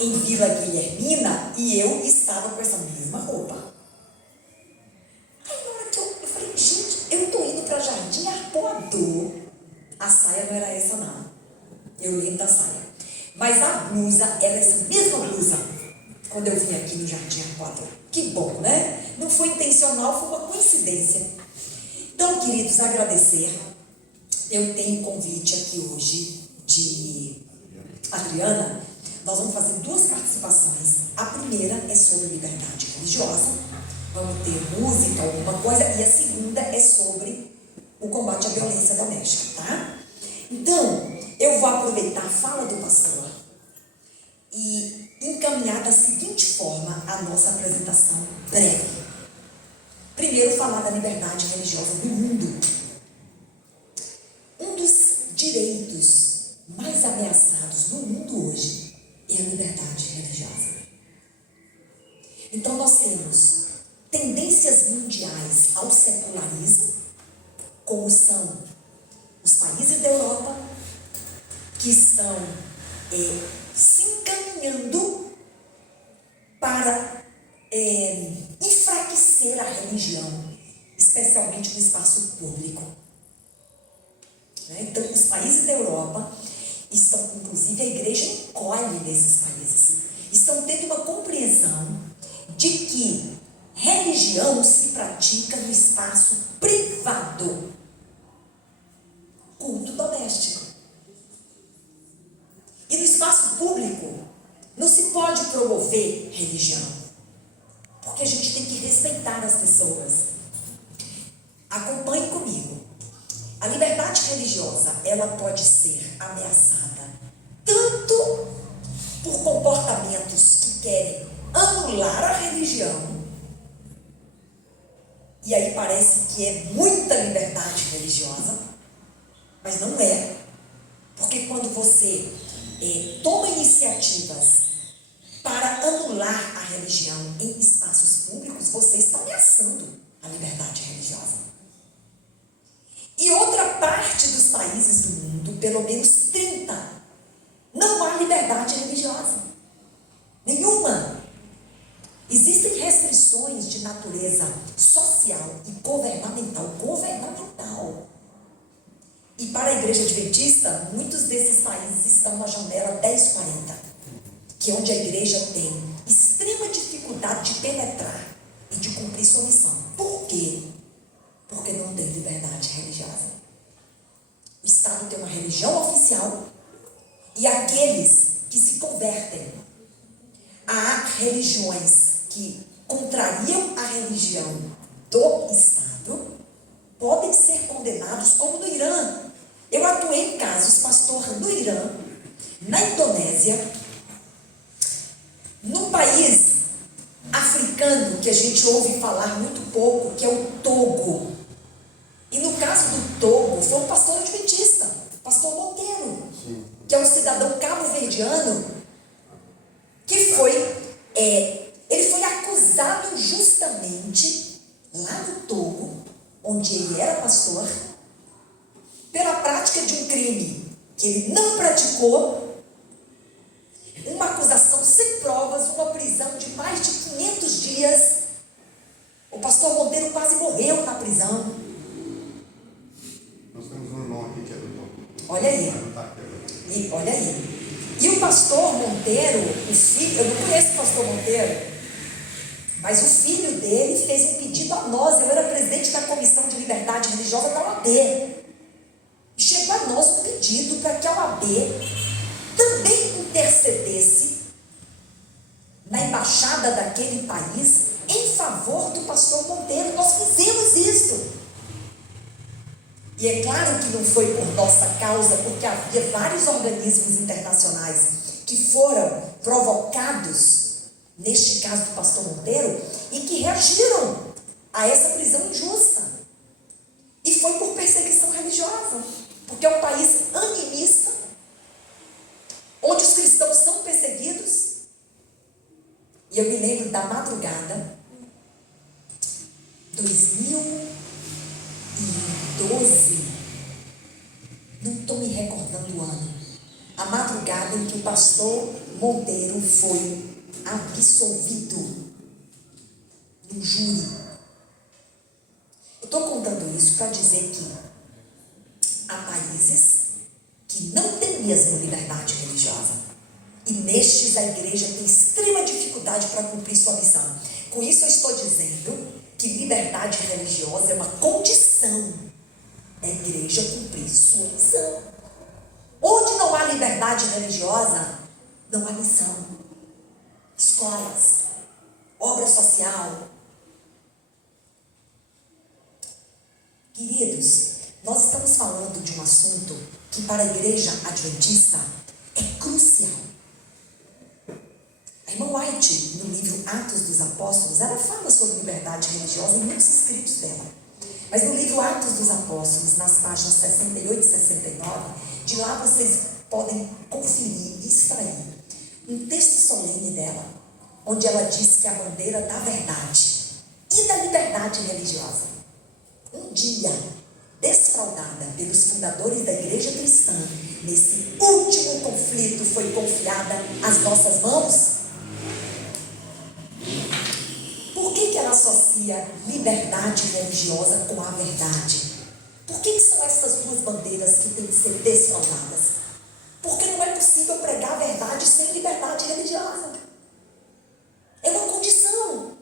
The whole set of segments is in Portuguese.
em Vila Guilhermina e eu estava com essa mesma roupa. Aí na hora que eu falei, gente, eu estou indo para Jardim Arpoador. A saia não era essa não. Eu lembro da saia. Mas a blusa era essa mesma blusa. Quando eu vim aqui no Jardim Arpoador. Que bom, né? Não foi intencional, foi uma coincidência. Então, queridos, agradecer. Eu tenho um convite aqui hoje de Adriana. Nós vamos fazer 2 participações. A primeira é sobre liberdade religiosa. Vamos ter música, alguma coisa. E a segunda é sobre o combate à violência doméstica, tá? Então, eu vou aproveitar a fala do pastor e encaminhar da seguinte forma a nossa apresentação breve. Primeiro, falar da liberdade religiosa no mundo. Um dos direitos mais ameaçados no mundo hoje é a liberdade religiosa. Então, nós temos tendências mundiais ao secularismo, como são os países da Europa, que estão se encaminhando para enfraquecer a religião, especialmente no espaço público. Então, os países da Europa estão, inclusive a igreja encolhe nesses países, estão tendo uma compreensão de que religião se pratica no espaço privado, culto doméstico. E no espaço público não se pode promover religião, porque a gente tem que respeitar as pessoas. Acompanhe comigo. A liberdade religiosa, ela pode ser ameaçada tanto por comportamentos que querem anular a religião, e aí parece que é muita liberdade religiosa, mas não é, porque quando você toma iniciativas para anular a religião em espaços públicos, você está ameaçando a liberdade religiosa. E outra parte dos países do mundo, pelo menos 30, não há liberdade religiosa. Nenhuma. Existem restrições de natureza social e governamental. E para a Igreja Adventista, muitos desses países estão na janela 1040, que é onde a igreja tem extrema dificuldade de penetrar e de cumprir sua missão. Por quê? Porque não tem liberdade religiosa. O Estado tem uma religião oficial e aqueles que se convertem a religiões que contrariam a religião do Estado podem ser condenados, como no Irã. Eu atuei em casos, pastor, no Irã, na Indonésia, num país africano que a gente ouve falar muito pouco, que é o Togo. E no caso do Togo, foi um pastor adventista, pastor Monteiro, que é um cidadão cabo-verdiano, que ele foi acusado injustamente lá no Togo, onde ele era pastor, pela prática de um crime que ele não praticou, uma acusação sem provas, uma prisão de mais de 500 dias. O pastor Monteiro quase morreu na prisão. Nós temos um irmão aqui que é do Togo. Olha aí. Olha aí. E o pastor Monteiro, o filho, eu não conheço o pastor Monteiro, mas o filho dele fez um pedido a nós. Eu era presidente da Comissão de Liberdade Religiosa da OAB. E chegou a nós um pedido para que a OAB também intercedesse na embaixada daquele país em favor do pastor Monteiro. Nós fizemos isso. E é claro que não foi por nossa causa, porque havia vários organismos internacionais que foram provocados, neste caso do pastor Monteiro, e que reagiram a essa prisão injusta. E foi por perseguição religiosa, porque é um país animista, onde os cristãos são perseguidos. E eu me lembro da madrugada, 2012, não estou me recordando o ano, a madrugada em que o pastor Monteiro foi absolvido no júri. Eu estou contando isso para dizer que há países que não têm mesmo liberdade religiosa. E nestes a igreja tem extrema dificuldade para cumprir sua missão. Com isso eu estou dizendo que liberdade religiosa é uma condição da igreja cumprir sua missão. Onde não há liberdade religiosa, não há missão. Escolas, obra social. Queridos, nós estamos falando de um assunto que para a igreja adventista é crucial. A irmã White, no livro Atos dos Apóstolos, ela fala sobre liberdade religiosa em muitos escritos dela. Mas no livro Atos dos Apóstolos, nas páginas 68 e 69, de lá vocês podem conferir e extrair um texto solene dela, onde ela diz que a bandeira da verdade e da liberdade religiosa, um dia desfraudada pelos fundadores da igreja cristã, nesse último conflito foi confiada às nossas mãos. Por que ela associa liberdade religiosa com a verdade? Por que são essas duas bandeiras que têm que ser desfraudadas? Porque não é possível pregar a verdade sem liberdade religiosa. É uma condição.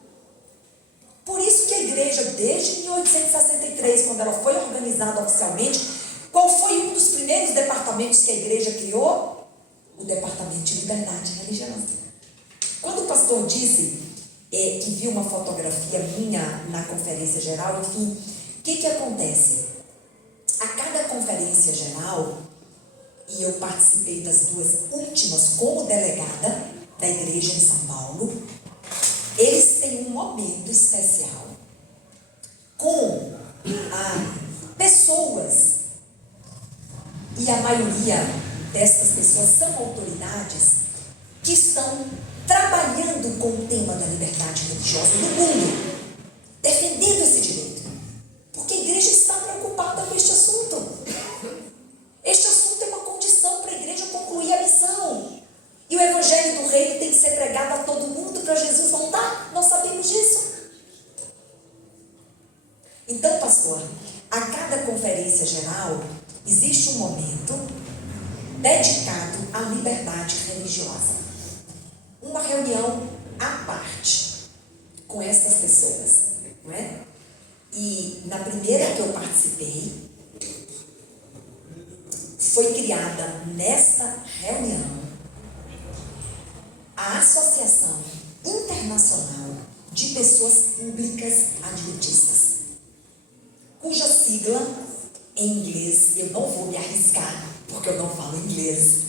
Por isso que a igreja, desde 1863, quando ela foi organizada oficialmente, qual foi um dos primeiros departamentos que a igreja criou? O departamento de liberdade religiosa. Quando o pastor disse que viu uma fotografia minha na conferência geral, enfim, o que acontece? A cada conferência geral, e eu participei das duas últimas como delegada da igreja em São Paulo, eles têm um momento especial com pessoas, e a maioria destas pessoas são autoridades que estão trabalhando com o tema da liberdade religiosa no mundo, defendendo esse direito, porque a igreja está preocupada com este assunto. Este assunto é uma condição para a igreja concluir a missão, e o evangelho do reino tem que ser pregado a todo mundo para Jesus voltar. Nós sabemos disso. Então, pastor, a cada conferência geral existe um momento dedicado à liberdade religiosa. Uma reunião à parte com essas pessoas, não é? E na primeira que eu participei, foi criada nessa reunião a Associação Internacional de Pessoas Públicas Adventistas, cuja sigla em inglês, eu não vou me arriscar, porque eu não falo inglês,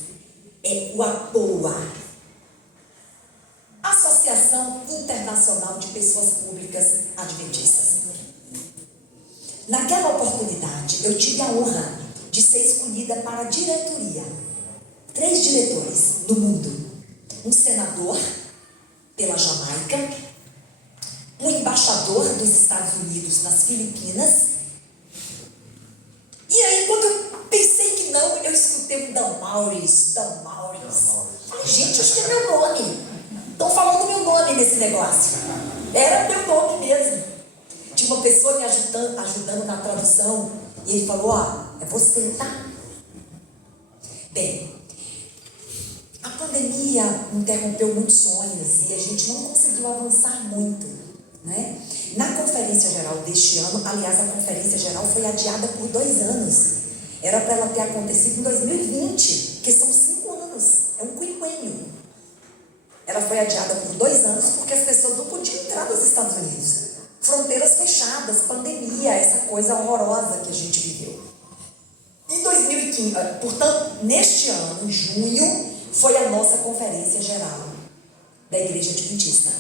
é o APOA, Associação Internacional de Pessoas Públicas Adventistas. Naquela oportunidade, eu tive a honra de ser escolhida para a diretoria. 3 diretores do mundo. Um senador pela Jamaica, um embaixador dos Estados Unidos nas Filipinas. E aí, quando eu pensei que não, eu escutei um Damaris. Falei, gente, acho que é meu nome. Estão falando meu nome nesse negócio. Era meu nome mesmo. Tinha uma pessoa me ajudando na tradução, e ele falou, é você, tá? Bem, a pandemia interrompeu muitos sonhos e a gente não conseguiu avançar muito, né? Na conferência geral deste ano, aliás, a conferência geral foi adiada por 2 anos. Era para ela ter acontecido em 2020, que são 5 anos, é um quinquênio. Ela foi adiada por 2 anos porque as pessoas não podiam entrar nos Estados Unidos. Fronteiras fechadas, pandemia, essa coisa horrorosa que a gente viveu. Em 2015, portanto, neste ano, em junho, foi a nossa conferência geral da Igreja Adventista.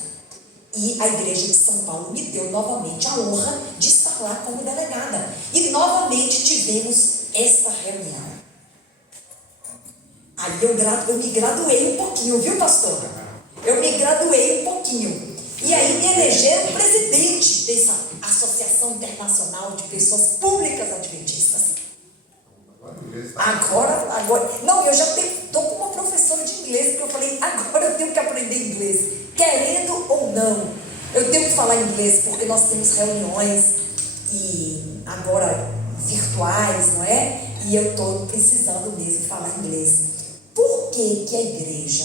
E a Igreja de São Paulo me deu novamente a honra de estar lá como delegada. E novamente tivemos esta reunião. Aí eu me graduei um pouquinho, viu, pastor? Eu me graduei um pouquinho. E aí me elegeram presidente dessa Associação Internacional de Pessoas Públicas Adventistas. Agora, não, eu já estou com uma professora de inglês. inglês, porque eu falei, agora eu tenho que aprender inglês, querendo ou não. Eu tenho que falar inglês, porque nós temos reuniões e agora virtuais, não é? E eu estou precisando mesmo falar inglês. Por que que a igreja,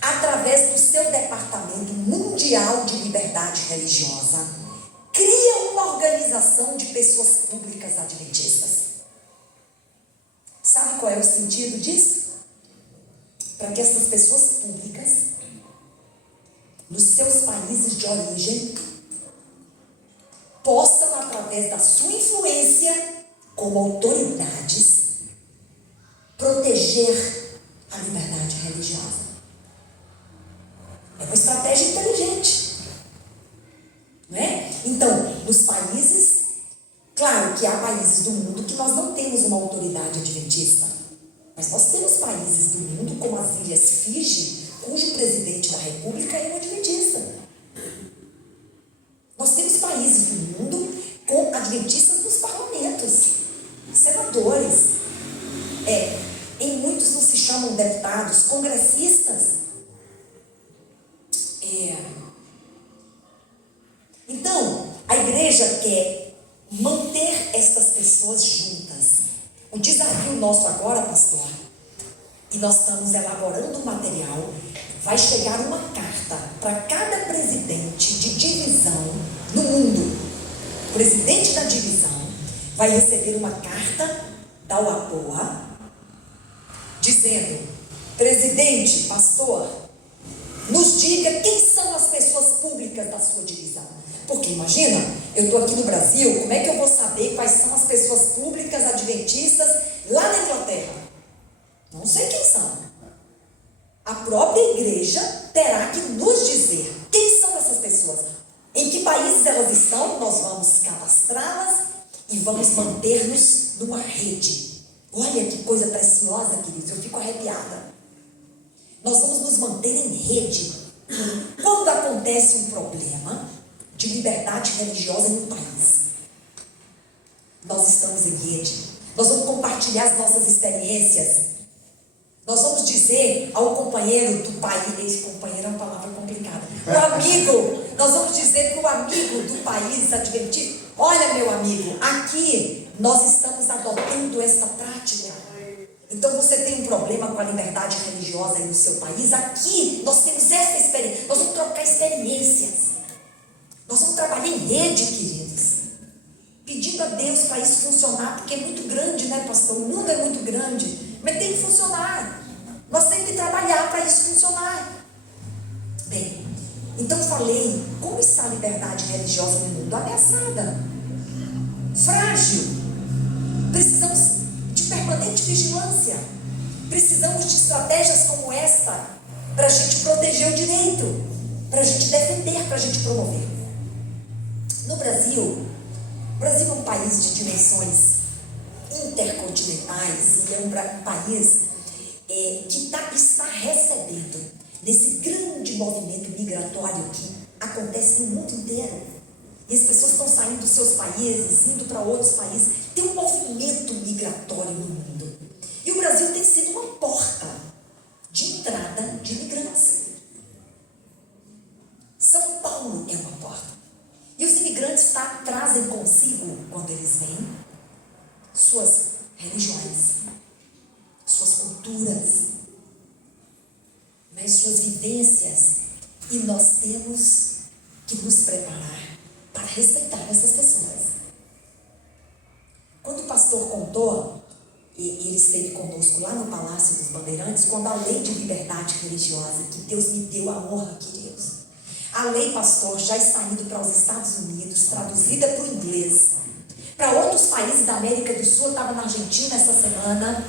através do seu Departamento Mundial de Liberdade Religiosa, cria uma organização de pessoas públicas adventistas? Sabe qual é o sentido disso? Para que essas pessoas públicas, nos seus países de origem, possam, através da sua influência como autoridades, proteger a liberdade religiosa. É uma estratégia inteligente, não é? Então, nos países, claro que há países do mundo que nós não temos uma autoridade adventista, mas nós temos países do mundo, como as Ilhas Fiji, cujo presidente da república é um adventista. Nós temos países do mundo com adventistas nos parlamentos, senadores, em muitos não se chamam deputados, congressistas. Então, a igreja quer manter essas pessoas juntas. O desafio nosso agora, pastor, e nós estamos elaborando um material, vai chegar uma carta para cada presidente de divisão no mundo. O presidente da divisão vai receber uma carta da UAPOA dizendo: presidente, pastor, nos diga quem são as pessoas públicas da sua divisão. Porque imagina, eu estou aqui no Brasil, como é que eu vou saber quais são as pessoas públicas adventistas lá na Inglaterra? Não sei quem são. A própria igreja terá que nos dizer quem são essas pessoas, em que países elas estão. Nós vamos cadastrá-las e vamos manter-nos numa rede. Olha que coisa preciosa, queridos, eu fico arrepiada. Nós vamos nos manter em rede. Quando acontece um problema de liberdade religiosa em um país, nós estamos em rede. Nós vamos compartilhar as nossas experiências. Nós vamos dizer ao companheiro do país, esse companheiro é uma palavra complicada, o amigo, nós vamos dizer para o amigo do país adventista: olha, meu amigo, aqui nós estamos adotando essa prática. Então você tem um problema com a liberdade religiosa aí no seu país, aqui nós temos essa experiência, nós vamos trocar experiências, nós vamos trabalhar em rede, queridos, pedindo a Deus para isso funcionar, porque é muito grande, né, pastor? O mundo é muito grande, mas tem que funcionar. Nós temos que trabalhar para isso funcionar. Bem, então falei, como está a liberdade religiosa no mundo? Ameaçada, frágil. Precisamos de permanente vigilância. Precisamos de estratégias como esta para a gente proteger o direito, para a gente defender, para a gente promover. No Brasil, o Brasil é um país de dimensões intercontinentais e é um país que está recebendo nesse grande movimento migratório que acontece no mundo inteiro. E as pessoas estão saindo dos seus países, indo para outros países. Tem um movimento migratório no mundo. E o Brasil tem sido uma porta de entrada de imigrantes. São Paulo é uma porta. E os imigrantes trazem consigo, quando eles vêm, suas religiões, suas culturas, suas vivências. E nós temos que nos preparar para respeitar essas pessoas. Quando o pastor contou, e ele esteve conosco lá no Palácio dos Bandeirantes, quando a lei de liberdade religiosa, que Deus me deu a honra, queridos, a lei, pastor, já está indo para os Estados Unidos, traduzida para o inglês, para outros países da América do Sul. Eu estava na Argentina essa semana,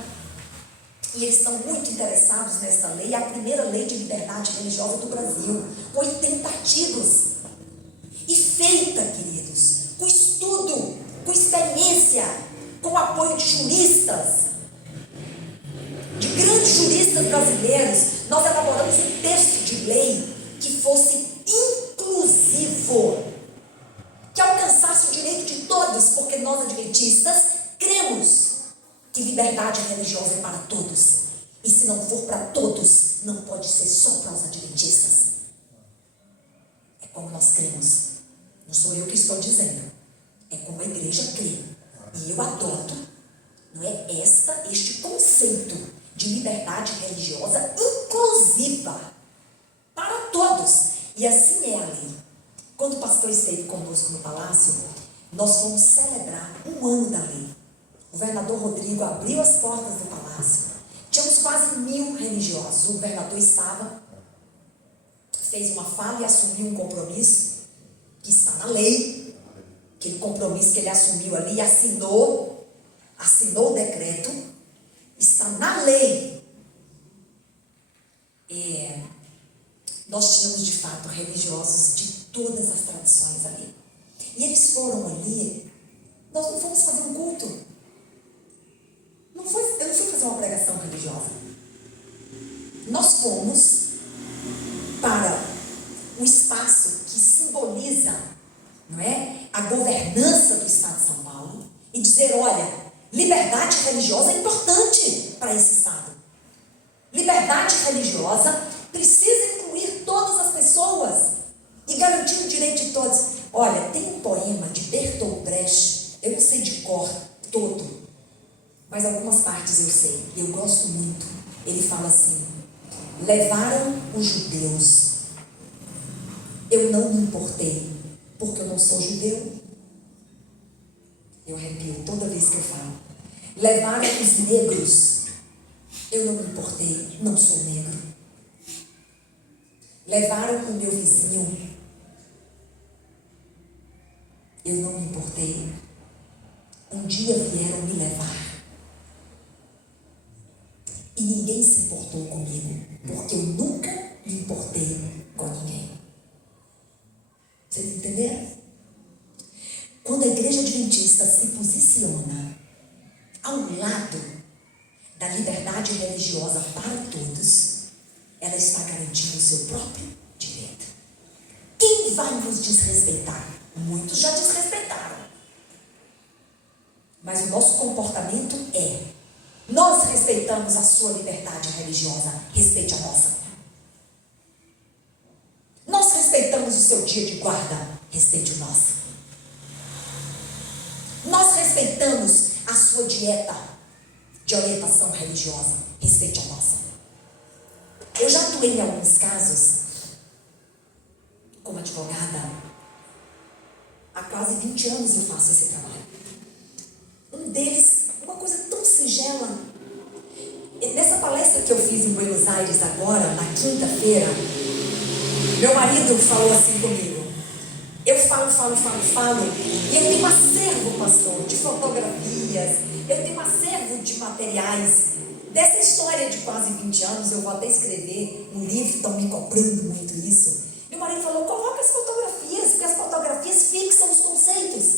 e eles estão muito interessados nessa lei, a primeira lei de liberdade religiosa do Brasil, 80 artigos, e feita, queridos, com estudo, com experiência, com apoio de juristas, de grandes juristas brasileiros. Nós elaboramos um texto de lei que fosse inclusivo, que alcançasse o direito de todos, porque nós adventistas cremos que liberdade religiosa é para todos. E se não for para todos, não pode ser só para os adventistas. É como nós cremos. Não sou eu que estou dizendo. É como a igreja crê. E eu adoto, não é, este conceito de liberdade religiosa inclusiva para todos. E assim é a lei. Quando o pastor esteve conosco no palácio, nós fomos celebrar 1 ano da lei. O governador Rodrigo abriu as portas do palácio. Tínhamos quase 1000 religiosos. O governador fez uma fala e assumiu um compromisso que está na lei. Aquele compromisso que ele assumiu ali, assinou o decreto, está na lei. Nós tínhamos de fato religiosos de todas as tradições ali. E eles foram ali. Nós não fomos fazer um culto. Eu não fui fazer uma pregação religiosa. Nós fomos para um espaço que simboliza, não é, a governança do Estado de São Paulo e dizer, olha, liberdade religiosa é importante para esse Estado. Liberdade religiosa precisa incluir todas as pessoas e garantir o direito de todos. Olha, tem um poema de Bertolt Brecht, eu não sei de cor todo, mas algumas partes eu sei, e eu gosto muito. Ele fala assim: levaram os judeus, eu não me importei, porque eu não sou judeu. Eu arrepio toda vez que eu falo. Levaram os negros, eu não me importei, não sou negro. Levaram o meu vizinho, eu não me importei. Um dia vieram me levar e ninguém se importou comigo, porque eu nunca me importei com ninguém. Vocês entenderam? Quando a igreja adventista se posiciona ao lado da liberdade religiosa para todos, ela está garantindo o seu próprio direito. Quem vai nos desrespeitar? Muitos já desrespeitaram. Mas o nosso comportamento é: nós respeitamos a sua liberdade religiosa, respeite a nossa. Nós respeitamos o seu dia de guarda, respeite o nosso. Nós respeitamos a sua dieta de orientação religiosa, respeite a nossa. Eu já atuei em alguns casos como advogada. Há quase 20 anos eu faço esse trabalho. Um deles, uma coisa tão singela. Nessa palestra que eu fiz em Buenos Aires agora, na quinta-feira, meu marido falou assim comigo. Eu falo, e eu tenho um acervo, pastor, de fotografias, eu tenho um acervo de materiais. Dessa história de quase 20 anos, eu vou até escrever um livro, estão me cobrando muito isso. Meu marido falou: coloca as fotografias, porque as fotografias fixam os conceitos.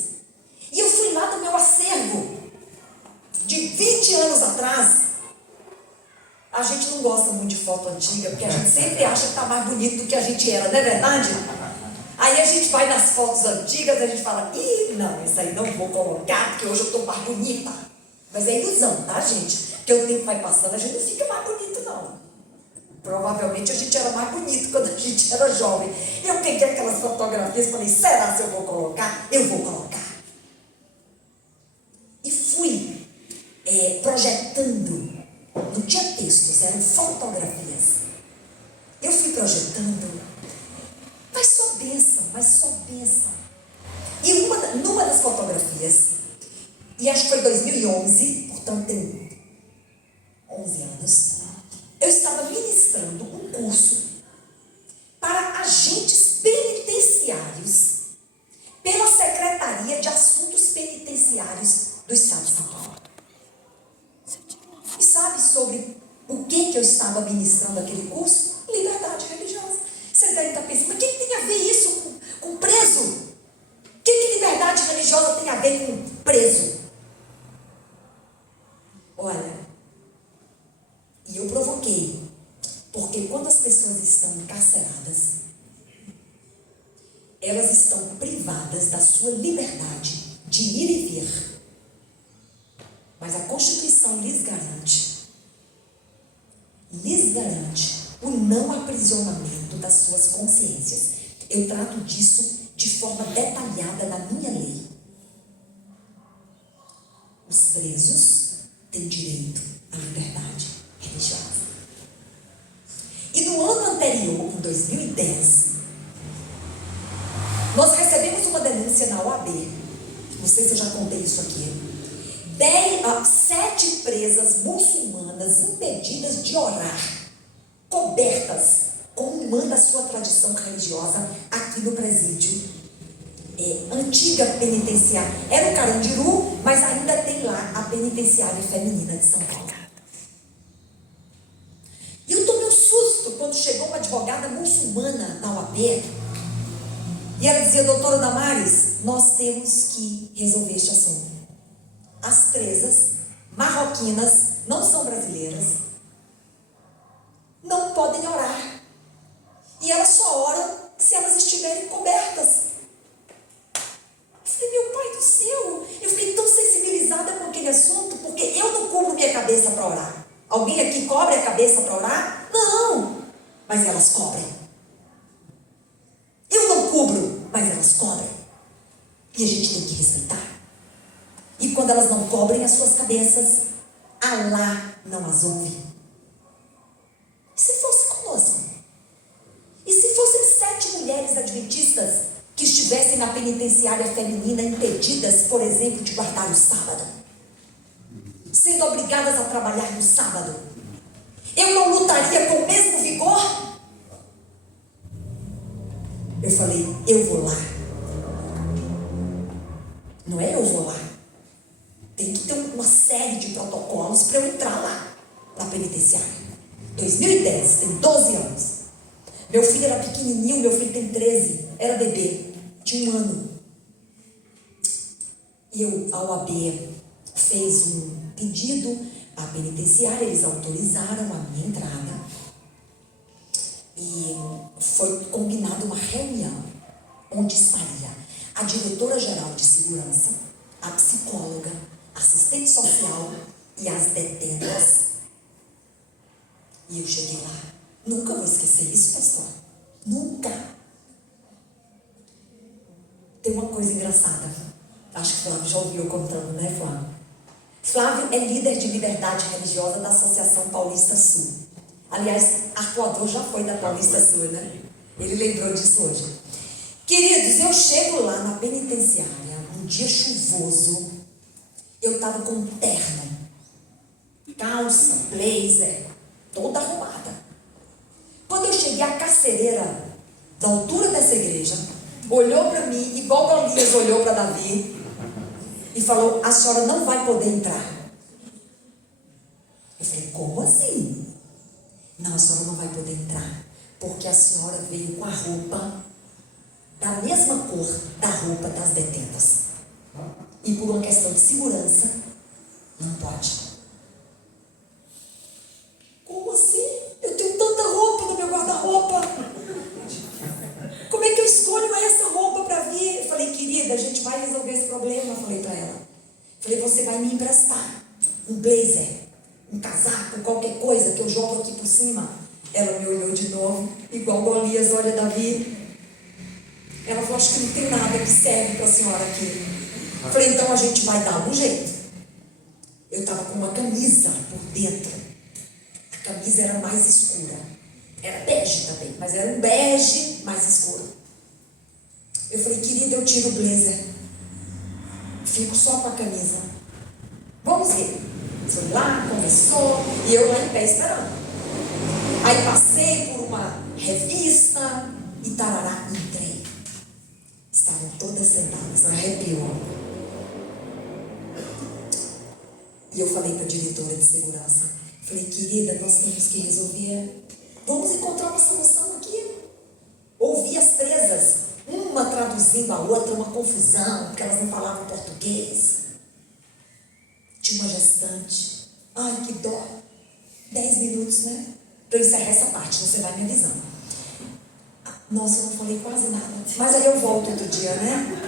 E eu fui lá no meu acervo de 20 anos atrás. A gente não gosta muito de foto antiga, porque a gente sempre acha que está mais bonito do que a gente era, não é verdade? Aí a gente vai nas fotos antigas e a gente fala: ih, não, isso aí não vou colocar, porque hoje eu estou mais bonita. Mas é ilusão, tá, gente? Porque o tempo vai passando, a gente não fica mais bonito, não. Provavelmente a gente era mais bonito quando a gente era jovem. Eu peguei aquelas fotografias e falei: será se eu vou colocar? Eu vou colocar. E fui projetando. Não tinha textos, eram fotografias. Eu fui projetando, mas só bênção. E numa das fotografias, e acho que foi 2011, portanto tem 11 anos, eu estava ministrando um curso para agentes penitenciários pela Secretaria de Assuntos Penitenciários do Estado de São Paulo. E sabe sobre o que eu estava ministrando aquele curso? Liberdade religiosa. Você deve estar pensando: mas o que tem a ver isso com preso? O que liberdade religiosa tem a ver com preso? Olha, e eu provoquei, porque quando as pessoas estão encarceradas, elas estão privadas da sua liberdade de ir e vir. Mas a Constituição lhes garante garante o não aprisionamento das suas consciências. Eu trato disso de forma detalhada na minha lei. Os presos têm direito à liberdade religiosa. E no ano anterior, em 2010, nós recebemos uma denúncia na OAB, não sei se eu já contei isso aqui, 7 presas muçulmanas impedidas de orar, cobertas, como manda a sua tradição religiosa, aqui no presídio. Antiga penitenciária. Era o Carandiru, mas ainda tem lá a penitenciária feminina de São Paulo. E eu tomei um susto quando chegou uma advogada muçulmana na OAB e ela dizia: doutora Damares, nós temos que resolver este assunto. As presas marroquinas, não são brasileiras, não podem orar. E elas só oram se elas estiverem cobertas. Eu falei: meu pai do céu, eu fiquei tão sensibilizada com aquele assunto, porque eu não cubro minha cabeça para orar. Alguém aqui cobre a cabeça para orar? Não, mas elas cobrem. Eu não cubro, mas elas cobrem. E a gente tem que respeitar. E quando elas não cobrem as suas cabeças, Alá não as ouve. E se fosse conosco? E se fossem 7 mulheres adventistas que estivessem na penitenciária feminina impedidas, por exemplo, de guardar o sábado, sendo obrigadas a trabalhar no sábado, eu não lutaria com o mesmo vigor? Eu falei: eu vou lá. Não é eu vou lá. Tem que ter uma série de protocolos para eu entrar lá, na penitenciária. 2010, tem 12 anos. Meu filho era pequenininho, meu filho tem 13, era bebê, tinha 1 ano. E a OAB fez um pedido à penitenciária, eles autorizaram a minha entrada. E foi combinada uma reunião, onde estaria a diretora-geral de segurança, a psicóloga, assistente social e as detentas. E eu cheguei lá. Nunca vou esquecer isso, pastor. Nunca. Tem uma coisa engraçada. Acho que o Flávio já ouviu eu contando, né, Flávio? Flávio é líder de liberdade religiosa da Associação Paulista Sul. Aliás, atuador já foi da Paulista Sul, né? Ele lembrou disso hoje. Queridos, eu chego lá na penitenciária, um dia chuvoso. Eu estava com um terno, calça, blazer, toda arrumada. Quando eu cheguei, a carcereira, da altura dessa igreja, olhou para mim, igual Golias olhou para Davi, e falou: a senhora não vai poder entrar. Eu falei: como assim? Não, a senhora não vai poder entrar, porque a senhora veio com a roupa da mesma cor da roupa das detentas. E por uma questão de segurança, não pode. Como assim? Eu tenho tanta roupa no meu guarda-roupa. Como é que eu escolho essa roupa para vir? Eu falei: querida, a gente vai resolver esse problema. Eu falei para ela. Falei: você vai me emprestar um blazer, um casaco, qualquer coisa que eu jogo aqui por cima. Ela me olhou de novo, igual Golias olha Davi. Ela falou: acho que não tem nada que serve para a senhora aqui. Eu falei: então a gente vai dar um jeito. Eu estava com uma camisa por dentro. A camisa era mais escura. Era bege também, mas era um bege mais escuro. Eu falei: querida, eu tiro o blazer. Fico só com a camisa. Vamos ver. Foi lá, começou, e eu lá em pé esperando. Aí passei por uma revista e tarará, entrei. Estavam todas sentadas, arrepiou. E eu falei para a diretora de segurança, falei: querida, nós temos que resolver, vamos encontrar uma solução aqui. Ouvi as presas, uma traduzindo a outra, uma confusão, porque elas não falavam português. Tinha uma gestante, ai que dó, 10 minutos, né? Para eu encerrar essa parte, você vai me avisando. Nossa, eu não falei quase nada, mas aí eu volto outro dia, né?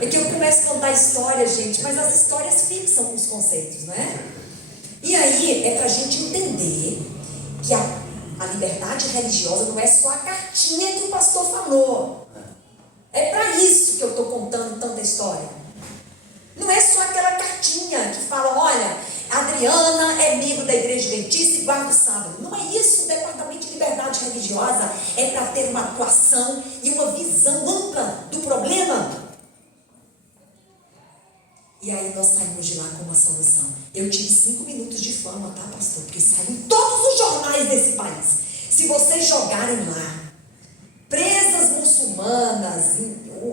É que eu começo a contar histórias, gente, mas as histórias fixam os conceitos, né? E aí é pra gente entender que a liberdade religiosa não é só a cartinha que o pastor falou. É para isso que eu estou contando tanta história. Não é só aquela cartinha que fala, olha, a Adriana é membro da Igreja Adventista e guarda o sábado. Não é isso. O Departamento de Liberdade Religiosa é para ter uma atuação e uma visão ampla do problema. E aí nós saímos de lá com uma solução. Eu tive 5 minutos de fama, tá, pastor? Porque saiu em todos os jornais desse país. Se vocês jogarem lá, presas muçulmanas,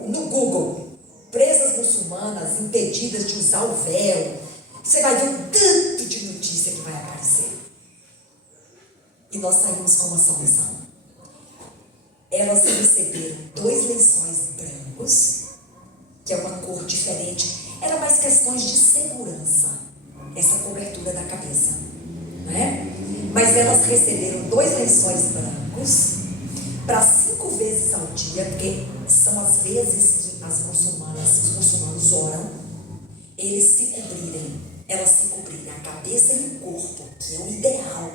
no Google, presas muçulmanas impedidas de usar o véu, você vai ver um tanto de notícia que vai aparecer. E nós saímos com uma solução. Elas receberam 2 lençóis brancos, que é uma cor diferente. Era mais questões de segurança, essa cobertura da cabeça, né? Mas elas receberam 2 lençóis brancos para 5 vezes ao dia, porque são as vezes que os muçulmanos oram, eles se cobrirem, elas se cobrirem a cabeça e o corpo, que é o ideal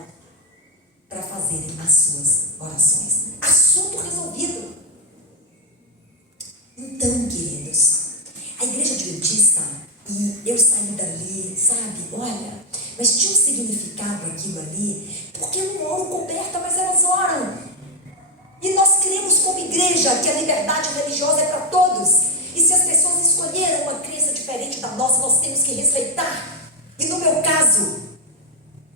para fazerem as suas orações. Assunto resolvido. Então, queridos, a Igreja Adventista, e eu saí dali, sabe, olha, mas tinha um significado aquilo ali, porque eu não oro coberta, mas elas oram. E nós cremos como igreja que a liberdade religiosa é para todos. E se as pessoas escolheram uma crença diferente da nossa, nós temos que respeitar. E no meu caso,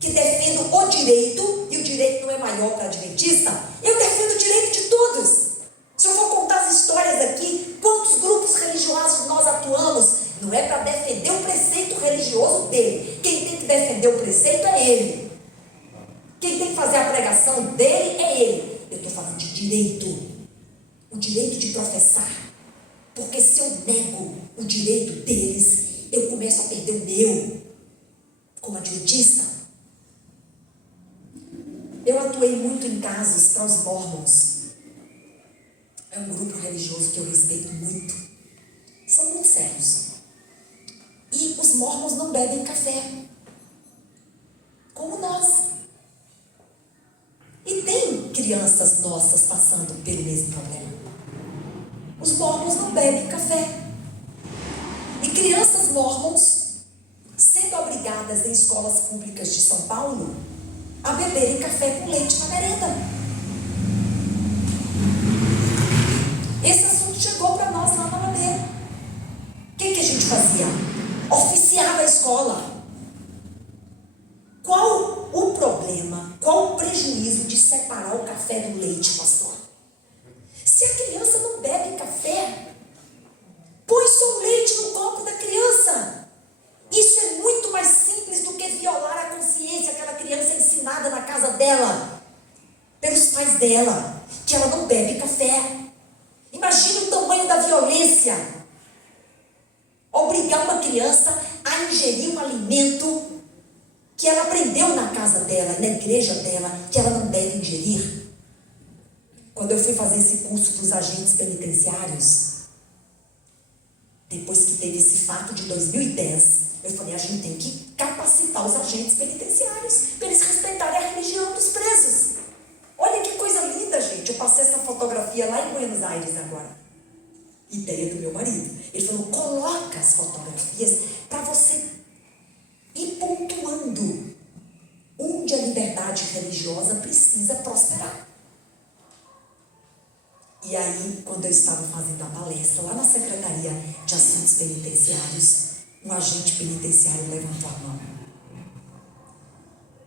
que defendo o direito, e o direito não é maior para adventista, eu defendo o direito de todos. Se eu for contar as histórias aqui, quantos grupos religiosos nós atuamos, não é para defender o preceito religioso dele. Quem tem que defender o preceito é ele. Quem tem que fazer a pregação dele é ele. Eu estou falando de direito. O direito de professar. Porque se eu nego o direito deles, eu começo a perder o meu, como adventista. Eu atuei muito em casos para os mormons. É um grupo religioso que eu respeito muito. São muito sérios. E os mormons não bebem café, como nós. E tem crianças nossas passando pelo mesmo problema. Os mormons não bebem café. E crianças mormons sendo obrigadas em escolas públicas de São Paulo a beberem café com leite na merenda. Esse assunto chegou para nós lá na Madeira. O que a gente fazia? Oficiava a escola. Qual o problema, qual o prejuízo de separar o café do leite, pastor? Se a criança não bebe café, põe só o leite no copo da criança. Isso é muito mais simples do que violar a consciência daquela criança ensinada na casa dela, pelos pais dela, que ela não bebe café. Imagine o tamanho da violência. Obrigar uma criança a ingerir um alimento que ela aprendeu na casa dela, na igreja dela, que ela não deve ingerir. Quando eu fui fazer esse curso dos agentes penitenciários, depois que teve esse fato de 2010, eu falei, a gente tem que capacitar os agentes penitenciários para eles respeitarem a religião dos presos. Olha que coisa linda, gente. Eu passei essa fotografia lá em Buenos Aires agora. Ideia do meu marido. Ele falou, coloca as fotografias para você ir pontuando onde a liberdade religiosa precisa prosperar. E aí, quando eu estava fazendo a palestra lá na Secretaria de Assuntos Penitenciários, um agente penitenciário levantou a mão.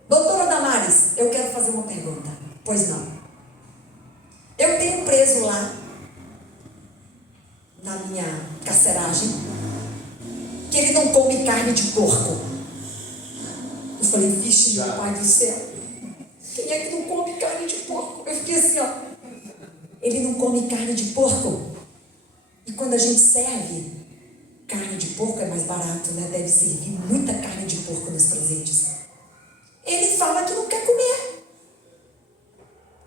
Doutora Damares, eu quero fazer uma pergunta. Pois não. Eu tenho um preso lá, na minha carceragem, que ele não come carne de porco. Eu falei, vixe, meu pai do céu, quem é que não come carne de porco? Eu fiquei assim, ó. Ele não come carne de porco. E quando a gente serve, carne de porco é mais barato, né? Deve servir muita carne de porco nos presentes. Ele fala que não quer comer.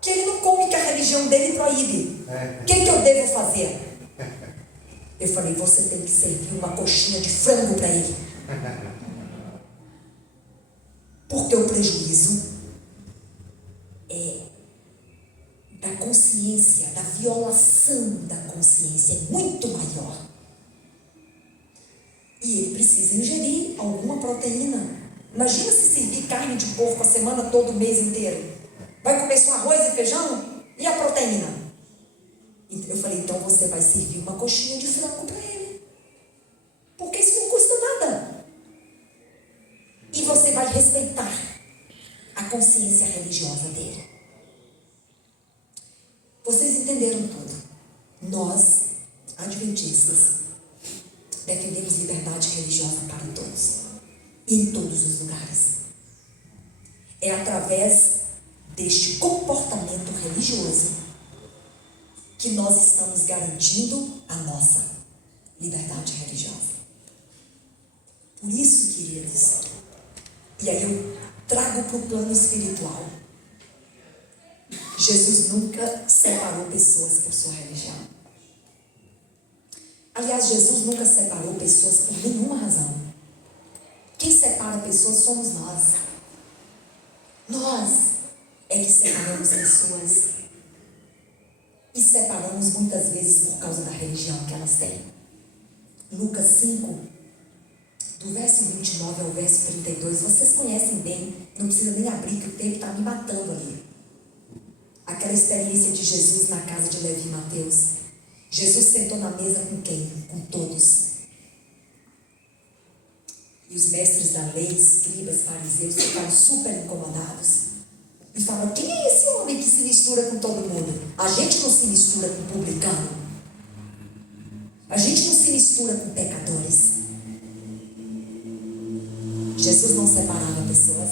Que ele não come, que a religião dele proíbe. O que eu devo fazer? Eu falei, você tem que servir uma coxinha de frango para ele. Porque o prejuízo é da consciência, da violação da consciência é muito maior. E ele precisa ingerir alguma proteína. Imagina se servir carne de porco a semana toda, o mês inteiro. Vai comer só arroz e feijão? E a proteína? Eu falei, então você vai servir uma coxinha de frango para ele. Porque isso não custa nada. E você vai respeitar a consciência religiosa dele. Vocês entenderam tudo. Nós, adventistas, defendemos liberdade religiosa para todos. Em todos os lugares. É através deste comportamento religioso que nós estamos garantindo a nossa liberdade religiosa. Por isso, queridos, e aí eu trago para o plano espiritual, Jesus nunca separou pessoas por sua religião. Aliás, Jesus nunca separou pessoas por nenhuma razão. Quem separa pessoas somos nós. Nós é que separamos pessoas. E separamos muitas vezes por causa da religião que elas têm. Lucas 5, do verso 29 ao verso 32, vocês conhecem bem, não precisa nem abrir, que o tempo está me matando ali. Aquela experiência de Jesus na casa de Levi e Mateus. Jesus sentou na mesa com quem? Com todos. E os mestres da lei, escribas, fariseus, ficaram super incomodados. E falam, quem é esse homem que se mistura com todo mundo? A gente não se mistura com publicano. A gente não se mistura com pecadores. Jesus não separava pessoas.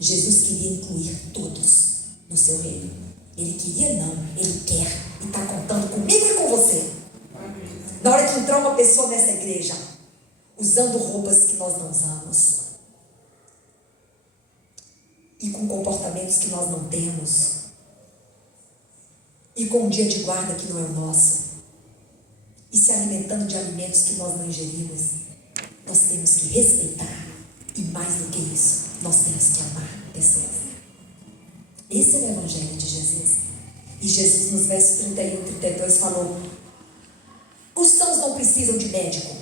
Jesus queria incluir todos no seu reino. Ele queria não, ele quer. E está contando comigo e com você. Na hora que entrar uma pessoa nessa igreja, usando roupas que nós não usamos, e com comportamentos que nós não temos, e com um dia de guarda que não é o nosso, e se alimentando de alimentos que nós não ingerimos, nós temos que respeitar, e mais do que isso, nós temos que amar pessoas. Esse é o Evangelho de Jesus. E Jesus, nos versos 31 e 32, falou: os sãos não precisam de médico.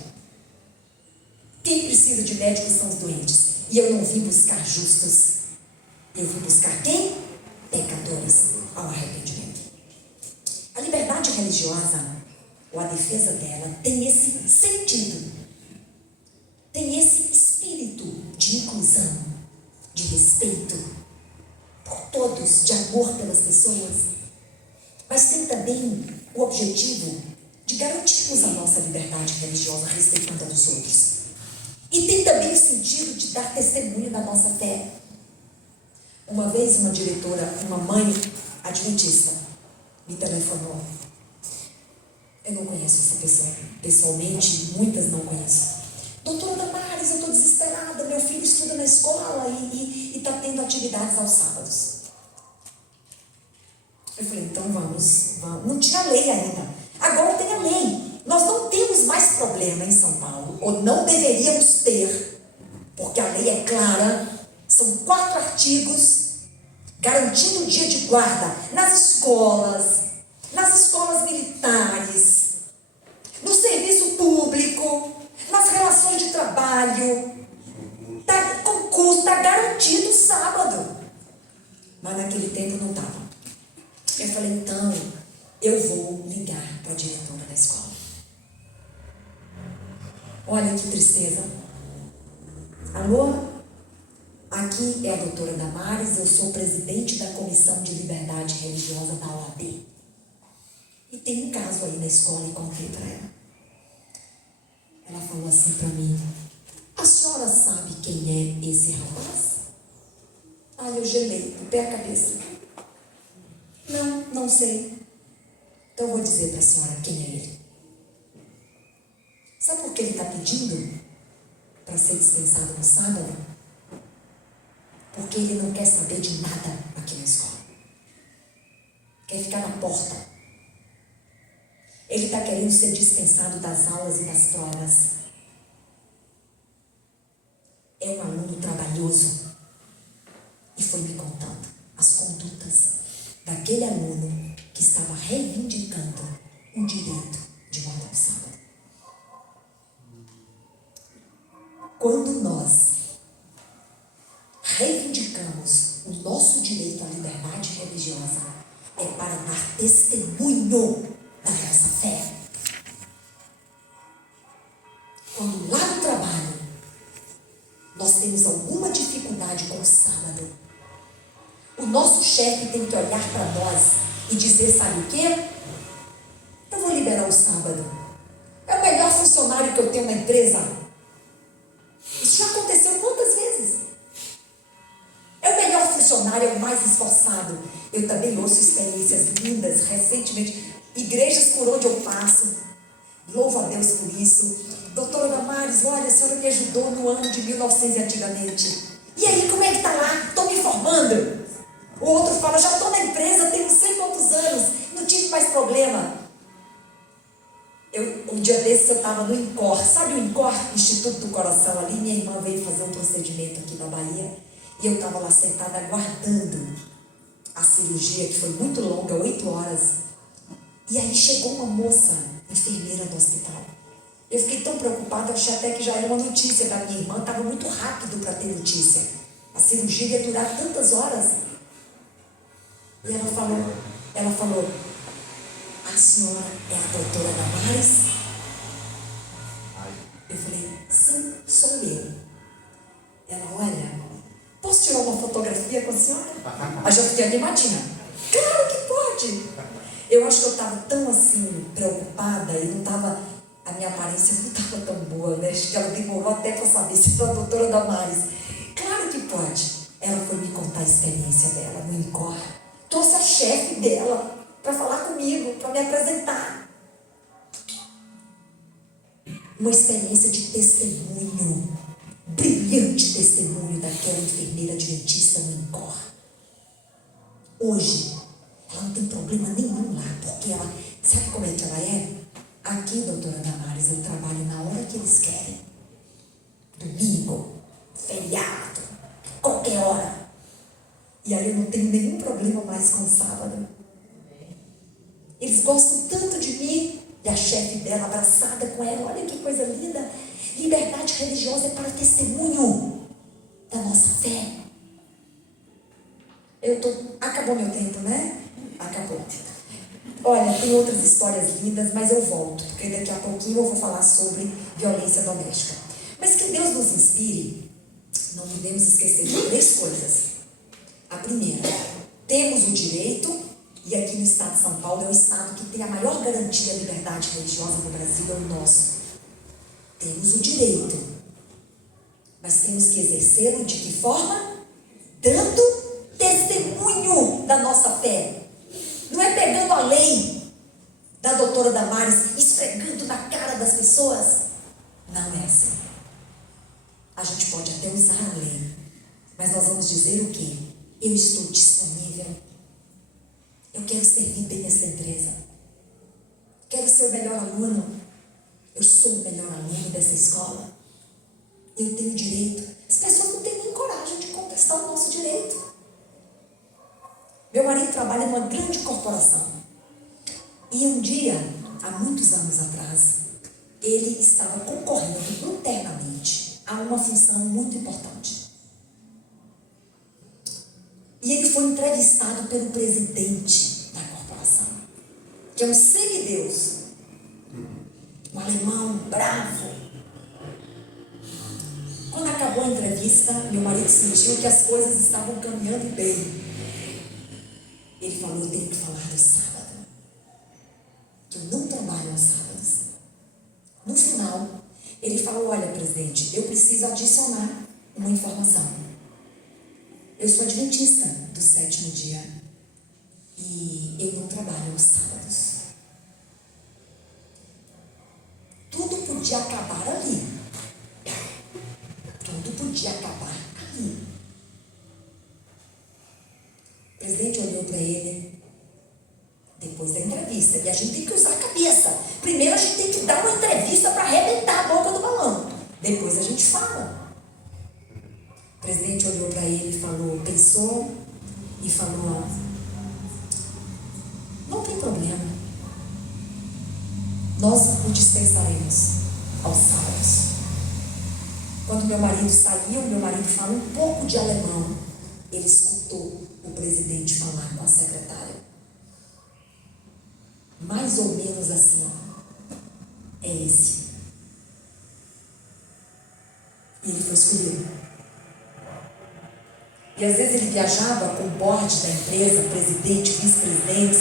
Quem precisa de médico são os doentes. E eu não vim buscar justos. Eu vim buscar quem? Pecadores ao arrependimento. A liberdade religiosa, ou a defesa dela, tem esse sentido. Tem esse espírito de inclusão, de respeito por todos, de amor pelas pessoas. Mas tem também o objetivo de garantirmos a nossa liberdade religiosa, respeitando a dos outros. E tem também o sentido de dar testemunho da nossa fé. Uma vez uma diretora, uma mãe adventista, me telefonou. Eu não conheço essa pessoa pessoalmente, muitas não conheço. Doutora Damares, eu estou desesperada, meu filho estuda na escola e está tendo atividades aos sábados. Eu falei, então vamos. Não tinha lei ainda. Agora tem a lei. Nós não temos mais problema em São Paulo, ou não deveríamos ter, porque a lei é clara. São 4 artigos garantindo o dia de guarda nas escolas militares, no serviço público, nas relações de trabalho, concurso, está garantido sábado. Mas naquele tempo não estava. Eu falei, então, eu vou ligar para a diretora da escola. Olha que tristeza. Alô? Aqui é a doutora Damares, eu sou presidente da Comissão de Liberdade Religiosa da OAB. E tem um caso aí na escola e contei para ela. Ela falou assim para mim, a senhora sabe quem é esse rapaz? Aí eu gelei, no pé a cabeça. Não sei. Então eu vou dizer para a senhora quem é ele. Sabe por que ele está pedindo para ser dispensado no sábado? Porque ele não quer saber de nada aqui na escola. Quer ficar na porta. Ele está querendo ser dispensado das aulas e das provas. É um aluno trabalhoso. E foi me contando as condutas daquele aluno aluno que estava reivindicando o direito de guardar o sábado. Quando nós reivindicamos o nosso direito à liberdade religiosa, é para dar testemunho da nossa fé. Quando lá no trabalho nós temos alguma dificuldade com o sábado, o nosso chefe tem que olhar para nós e dizer, sabe o quê? Eu vou liberar o sábado. É o melhor funcionário que eu tenho na empresa. Isso já aconteceu quantas vezes? É o melhor funcionário, é o mais esforçado. Eu também ouço experiências lindas, recentemente, igrejas por onde eu passo. Louvo a Deus por isso. Doutora Damares, olha, a senhora me ajudou no ano de 1900 antigamente. E aí, como é que está lá? Estou me formando. O outro fala, já estou na empresa, tenho não sei quantos anos, não tive mais problema. Um dia desses eu estava no INCOR, sabe o INCOR? Instituto do Coração ali, minha irmã veio fazer um procedimento aqui na Bahia, e eu estava lá sentada aguardando a cirurgia, que foi muito longa, 8 horas. E aí chegou uma moça, enfermeira do hospital. Eu fiquei tão preocupada, eu achei até que já era uma notícia da minha irmã, estava muito rápido para ter notícia. A cirurgia ia durar tantas horas. E ela falou, a senhora é a doutora Damares? Eu falei, sim, sou eu. Ela, olha, posso tirar uma fotografia com a senhora? Aí já fiquei animadinha. Claro que pode! Eu acho que eu estava tão assim, preocupada, e não estava, a minha aparência não estava tão boa, né? Acho que ela demorou até para saber se era a doutora Damares. Claro que pode. Ela foi me contar a experiência dela no INCOR. Trouxe a chefe dela para falar comigo, para me apresentar. Uma experiência de testemunho, brilhante testemunho daquela enfermeira adventista no INCOR. Hoje, ela não tem problema nenhum lá, porque ela, sabe como é que ela é? Aqui, doutora Damares, eu trabalho na hora que eles querem. Domingo, feriado, qualquer hora. E aí eu não tenho nenhum problema mais com o sábado. Eles gostam tanto de mim. E a chefe dela abraçada com ela. Olha que coisa linda. Liberdade religiosa é para testemunho da nossa fé. Acabou meu tempo, né? Acabou. Olha, tem outras histórias lindas, mas eu volto. Porque daqui a pouquinho eu vou falar sobre violência doméstica. Mas que Deus nos inspire. Não podemos esquecer de 3 coisas. A primeira, temos o direito, e aqui no estado de São Paulo é o estado que tem a maior garantia de liberdade religiosa no Brasil, é o nosso. Temos o direito, mas temos que exercê-lo de que forma? Dando testemunho da nossa fé. Não é pegando a lei da doutora Damares, esfregando na cara das pessoas. Não é assim. A gente pode até usar a lei, mas nós vamos dizer o quê? Eu estou disponível. Eu quero servir bem essa empresa. Quero ser o melhor aluno. Eu sou o melhor aluno dessa escola. Eu tenho direito. As pessoas não têm nem coragem de contestar o nosso direito. Meu marido trabalha numa grande corporação. E um dia, há muitos anos atrás, ele estava concorrendo internamente a uma função muito importante. E ele foi entrevistado pelo presidente da corporação, que é um semideus, um alemão bravo. Quando acabou a entrevista, meu marido sentiu que as coisas estavam caminhando bem. Ele falou, eu tenho que falar do sábado, que eu não trabalho aos sábados. No final, ele falou, olha, presidente, eu preciso adicionar uma informação. Eu sou adventista do 7º dia e eu não trabalho aos sábados. Tudo podia acabar ali. Tudo podia acabar ali. O presidente olhou para ele depois da entrevista. E a gente tem que usar a cabeça. Primeiro a gente tem que dar uma entrevista para arrebentar a boca do balão. Depois a gente fala. O presidente olhou para ele e falou, pensou e falou, nós o dispensaremos aos sábados. Quando meu marido saiu, meu marido fala um pouco de alemão. Ele escutou o presidente falar com a secretária. Mais ou menos assim, ó. É esse. E ele foi escolhido. E às vezes ele viajava com o board da empresa, presidente, vice-presidentes,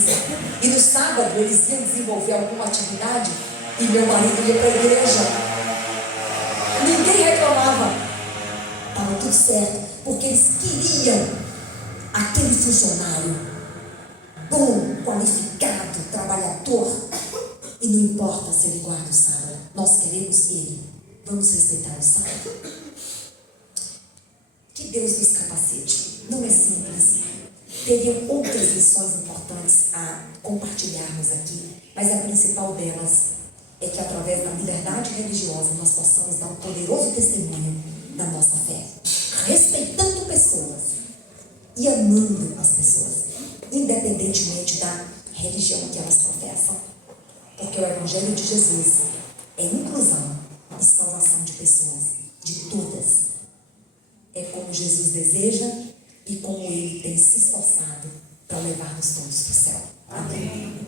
e no sábado eles iam desenvolver alguma atividade e meu marido ia para a igreja. Ninguém reclamava. Estava tudo certo, porque eles queriam aquele funcionário bom, qualificado, trabalhador. E não importa se ele guarda o sábado, nós queremos ele. Vamos respeitar o sábado. Que Deus nos capacite. Não é simples. Teriam outras lições importantes a compartilharmos aqui, mas a principal delas é que através da liberdade religiosa nós possamos dar um poderoso testemunho da nossa fé, respeitando pessoas e amando as pessoas, independentemente da religião que elas professam, porque o Evangelho de Jesus é inclusão e salvação de pessoas, de todas. É como Jesus deseja e como Ele tem se esforçado para levar-nos todos para o céu. Amém.